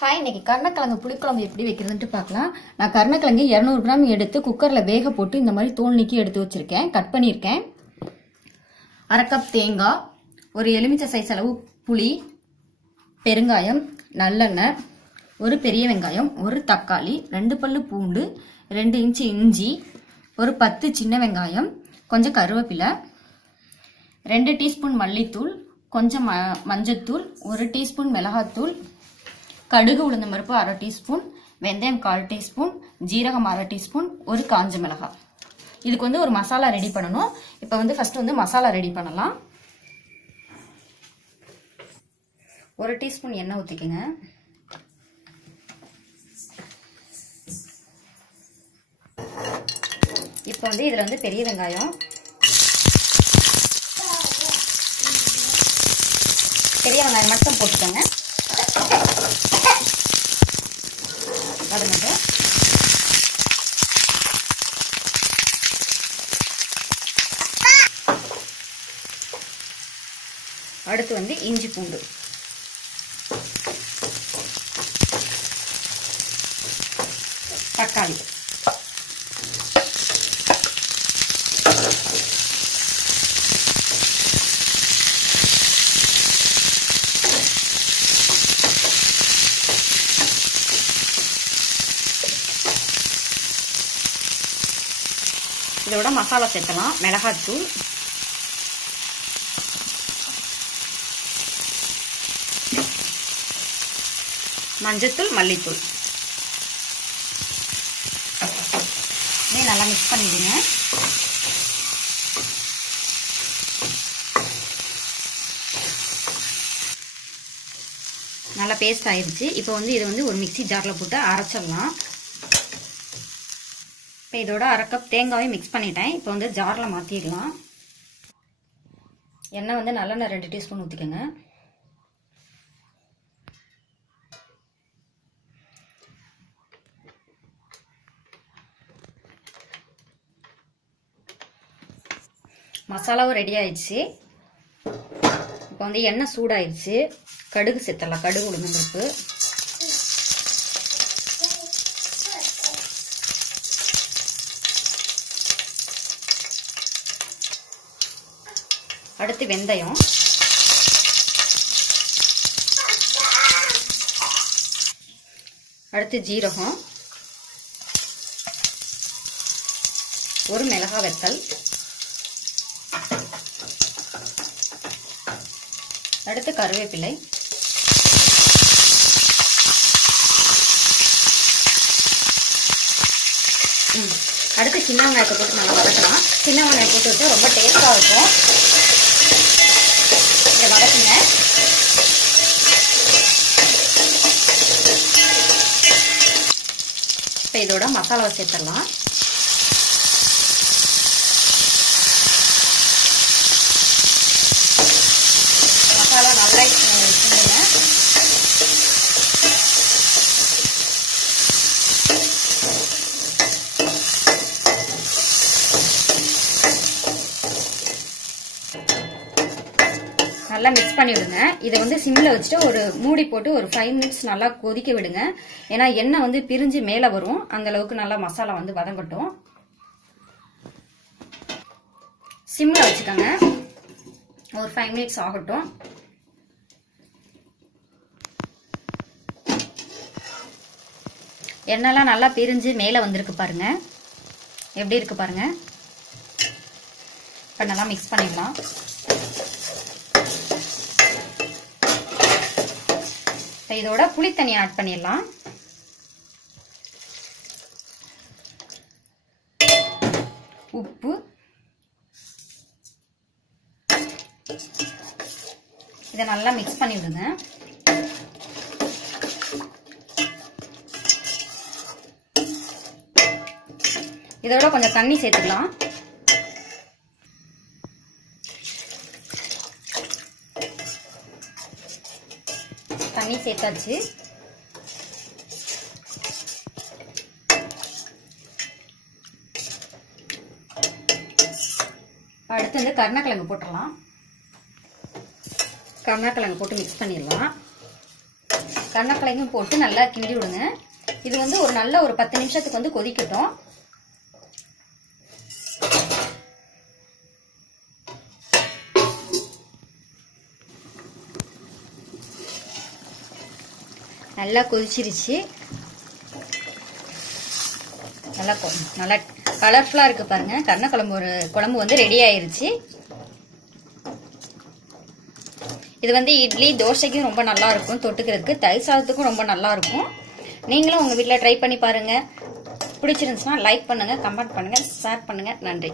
Hi, இன்னைக்கு கருணக்கிழங்கு புளிக்குழம்பு எப்படி வைக்கிறதுன்ட்டு பார்க்கலாம். நான் கருணக்கிழங்கு 200 கிராம் எடுத்து குக்கரில் வேக போட்டு இந்த மாதிரி தோல் நீக்கி எடுத்து வச்சிருக்கேன். கட் பண்ணியிருக்கேன். 1/2 கப் தேங்காய், ஒரு எலுமிச்சை சைஸ் அளவு புளி, பெருங்காயம், நல்லெண்ணெய், ஒரு பெரிய வெங்காயம், ஒரு தக்காளி, 2 பல்லு பூண்டு, 2 இன்ச்சு இஞ்சி, ஒரு 10 சின்ன வெங்காயம், கொஞ்சம் கருவேப்பிலை, 2 டீஸ்பூன் மல்லித்தூள், கொஞ்சம் மஞ்சத்தூள், 1 டீஸ்பூன் மிளகாத்தூள், கடுகு உளுந்தம் பருப்பு 1/2 டீஸ்பூன், வெந்தயம் 1/4 டீஸ்பூன், ஜீரகம் 1/2 டீஸ்பூன், ஒரு காஞ்ச மிளகாய். இதுக்கு ஒரு மசாலா ரெடி பண்ணணும். இப்போ ஃபர்ஸ்ட் மசாலா ரெடி பண்ணலாம். 1 டீஸ்பூன் எண்ணெய் ஊற்றிக்கங்க. இப்போ இதில் பெரிய வெங்காயம், மட்டும் போட்டுக்கோங்க. வதங்குது. அடுத்து இஞ்சி பூண்டு, தக்காளி, இதோட மசாலா சேர்க்கலாம். மிளகாத்தூள், மஞ்சத்தூள், மல்லித்தூள். நல்லா மிக்ஸ் பண்ணிடுங்க. நல்லா பேஸ்ட் ஆயிடுச்சு. இப்போ இது ஒரு மிக்ஸி ஜார்ல போட்டு அரைச்சிடலாம். இப்போ இதோட 1/2 கப் தேங்காயும் மிக்ஸ் பண்ணிட்டேன். இப்போ ஜார்ல மாத்திடலாம். எண்ணெய் நல்லெண்ணெய் 2 டீஸ்பூன் ஊற்றிக்கோங்க. மசாலாவும் ரெடி ஆயிடுச்சு. இப்போ எண்ணெய் சூடாயிடுச்சு. கடுகு சேர்த்துடலாம். கடுகு உளுந்தம் பருப்பு, அடுத்து வெந்தயம், அடுத்து ஜீரகம், ஒரு மிளகாய் வத்தல், அடுத்து கருவேப்பிலை, அடுத்து சின்ன வெங்காயத்தை போட்டு நல்லா வதக்கலாம். சின்ன வெங்காயம் போட்டு வச்சு ரொம்ப டேஸ்டா இருக்கும். இதை வதக்குங்க. இப்போ இதோட மசாலாவை சேர்த்துடலாம். மசாலா நல்லா கிண்டுங்க. நல்லா மிக்ஸ் பண்ணி விடுங்க. இதை சிம்ல வச்சுட்டு ஒரு மூடி போட்டு ஒரு 5 மினிட்ஸ் நல்லா கொதிக்க விடுங்க. ஏன்னா எண்ணெய் பிரிஞ்சு மேல வரும். அந்த அளவுக்கு நல்லா மசாலா வதங்கட்டும். சிம்ல வச்சுக்கோங்க. ஒரு 5 மினிட்ஸ் ஆகட்டும். எண்ணெய்லாம் நல்லா பிரிஞ்சு மேல வந்திருக்கு பாருங்க. எப்படி இருக்கு பாருங்க. இப்ப நல்லா மிக்ஸ் பண்ணிடலாம். இதோட புளி தண்ணி ஆட் பண்ணிடலாம். உப்பு, இதை நல்லா மிக்ஸ் பண்ணி விடுங்க. இதோட கொஞ்சம் தண்ணி சேர்த்துக்கலாம். தண்ணி சேர்த்தாச்சு. அடுத்து கருணக்கிழங்கு போட்டுடலாம். கருணக்கிழங்கு போட்டு மிக்ஸ் பண்ணிடலாம். கருணக்கிழங்கும் போட்டு நல்லா கிண்டி விடுங்க. இது வந்து ஒரு நல்ல ஒரு 10 நிமிஷத்துக்கு வந்து கொதிக்கட்டும். நல்லா கொதிச்சிருச்சு. நல்லா கலர்ஃபுல்லா இருக்கு பாருங்க. குழம்பு வந்து ரெடி ஆயிருச்சு. இது வந்து இட்லி தோசைக்கும் ரொம்ப நல்லா இருக்கும், தொட்டுக்கிறதுக்கு தயிர் சாதத்துக்கும் ரொம்ப நல்லா இருக்கும். நீங்களும் உங்க வீட்டில் ட்ரை பண்ணி பாருங்க. பிடிச்சிருந்துச்சுன்னா லைக் பண்ணுங்க, கமெண்ட் பண்ணுங்க, ஷேர் பண்ணுங்க. நன்றி.